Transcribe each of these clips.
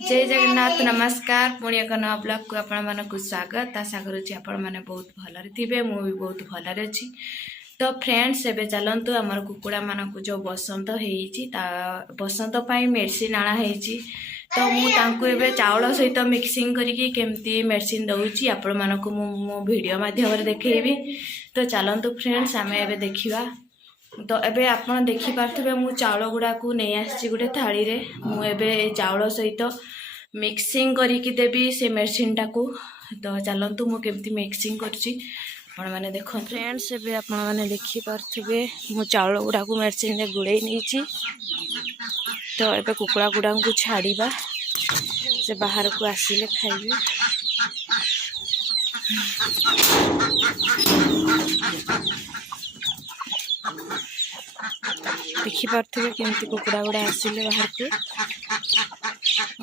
जय जगन्नाथ नमस्कार पुणी एक नवा ब्लॉग को आपण मानक स्वागत आशा करुँच आपण मैंने बहुत भलरे थे मु भी बहुत भलरे अच्छी। तो फ्रेंड्स एबे चलतु आमर कुकुड़ा मानक जो बसंत बसंत मेडिसिन आना है तो मुझे चाउल सहित मिक्सिंग करके केमती मेडिसिन दौची आपण मानक मो वीडियो माध्यम देखी। तो चलतु फ्रेंड्स आम ए देखा। तो एबे आपण देखि पार्थबे मु चाउल गुडा को नहीं आसी गोटे थाली रे मुझे चाउल सहित मिक्सिंग करके देवी से मेडिसिन टाकू। तो चलतु मु केमती मिक्सिंग करछि आपण माने देखो फ्रेंड्स एबे आपण माने देखि पार्थबे मु चाउल गुडा को मेडिसिन रे गुड़े नहीं। तो एबे कुकुड़ा गुडा को छाड़ीबा से बाहर को आसिले खाइबे। देखि पार्थबे केमती कुकुड़ा गुडा आसिले बाहर को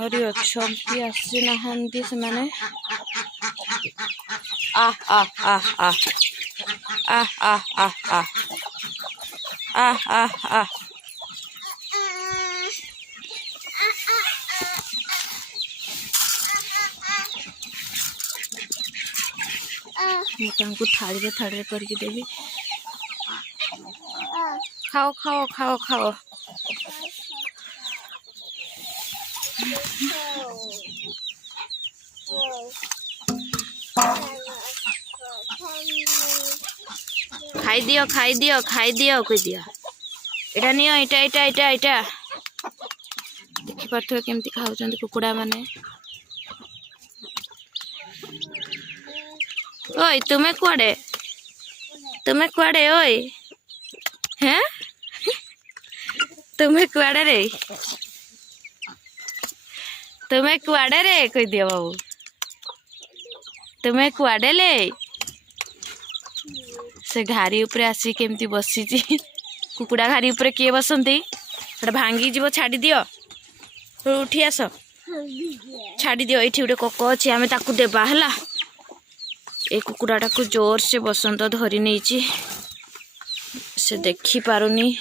और अच्छी आसी नहांती से माने आ आ आ आ आ आ आ आ आ आ आ मुझे थाड़ी थाड़ी करके देवी। खाओ खाओ खाओ खाओ खाई दियो खाई दियो खाई दियो कोई दियो एटा नियो एटा एटा एटा एटा देखि पार्थबे केमती खाउचंती कुकुड़ा माने। ओए तुम्हें कुआड़े ओए हैं तुम्हें कुआड़े रे कोई दियो बाबू तुम्हें कुआड़े ले से घारी ऊपर आसी केमती बसी कुकुड़ा घारी ऊपर किए बसंती भांगी जीव छाड़ी दियो उठी आस छाड़ी दियो ये गोटे कोक अच्छी आम ताकू देवा है। ए कुकुड़ाटा को जोर से बसंत धरी नहीं से देखी पारुनी।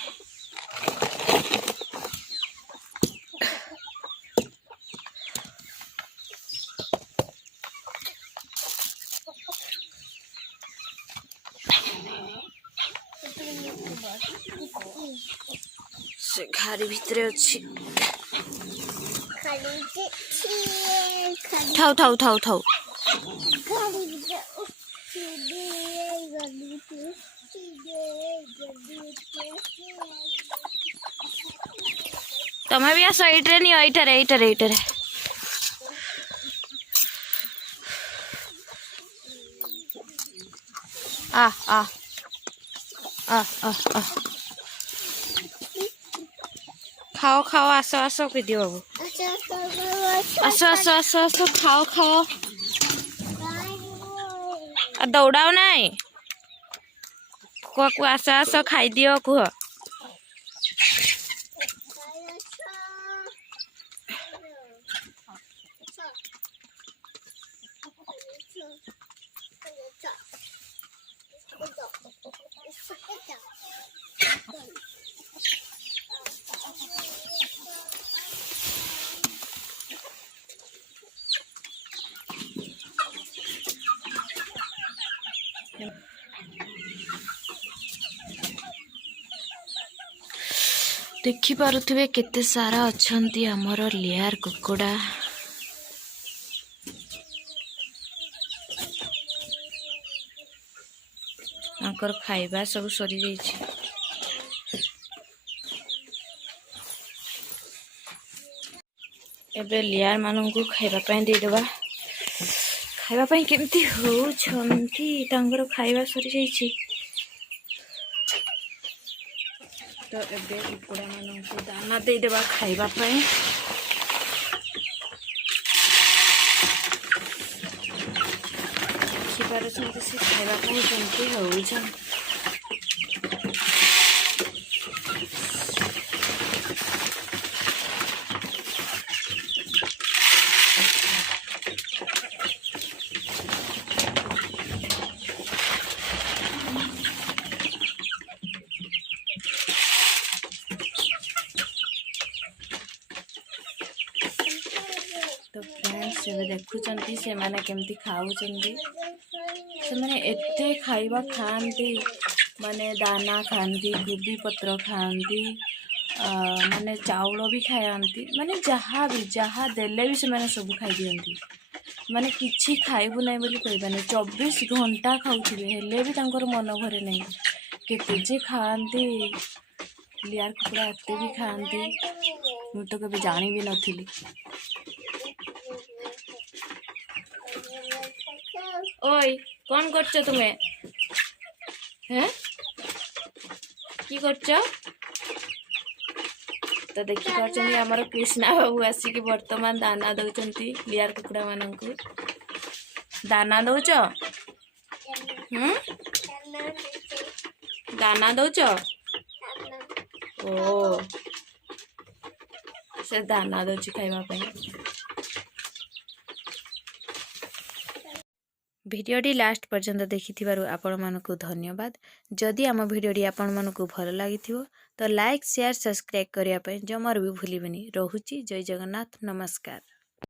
से घारी भितरे अच्छी थाउ थाउ थाउ थाउ तमें भी आस एइटरे नियो एइटरे एइटरे एइटरे आ आ आ आ आ खाओ खाओ आसो आसो कह दियो बाबू आसो आसो आसो आसो खाओ खाओ आ दौड़ाओ नाई को आसो आसो खाई दियो कुह देखि पारुथिबे केते सारा अछंती हमर लेयर कुकुड़ा। आंकर खाइबा सब सरी जाइछि। एबे लेयर मानन को खाइबा पई दे देबा खाइबा पई केमती हो छंती तांगर खाइबा सरी जाइछि। तो एबे कुकुड़ा मानन को दाना दे देबा खाइबा पई। देखिपार से खाइबा पई केमती होउछन। तो फ्रेंड्स एबे देखुचंती से माने केमती खाउचंती से माने एते खाइबा खांती माने दाना खांती गोबी पत्र खांती माने चाउल भी खाआंती माने जहाँ देले भी से माने सब खाई दियंती माने किछि खाइबु नहीं बोली कहबानी 24 घंटा खाउथिबे हेले भी तांकर मन भरे नहीं केते जे खाआंती लियार कुकुड़ा एते भी खाआंती मु तो कभी जानी भी नथिली। ओय कौन करछ तुमे हैं की करछ तो देखि पार्छनी हमर कृष्णा बाबू आसिक वर्तमान दाना दउचंती लियार कुकुड़ा माननकु दाना दउच दाना दउच ओ से दाना दउची खाइबा पई। भिडियोटी लास्ट पर्यंत देखिथिबारु आपण मानकु धन्यवाद। जदि आम भिडियोटी आपण मानकु भल लागिथिबो तो लाइक शेयर सब्सक्राइब करिया पई जमर भी भूलिबेनी। रहुची जय जगन्नाथ नमस्कार।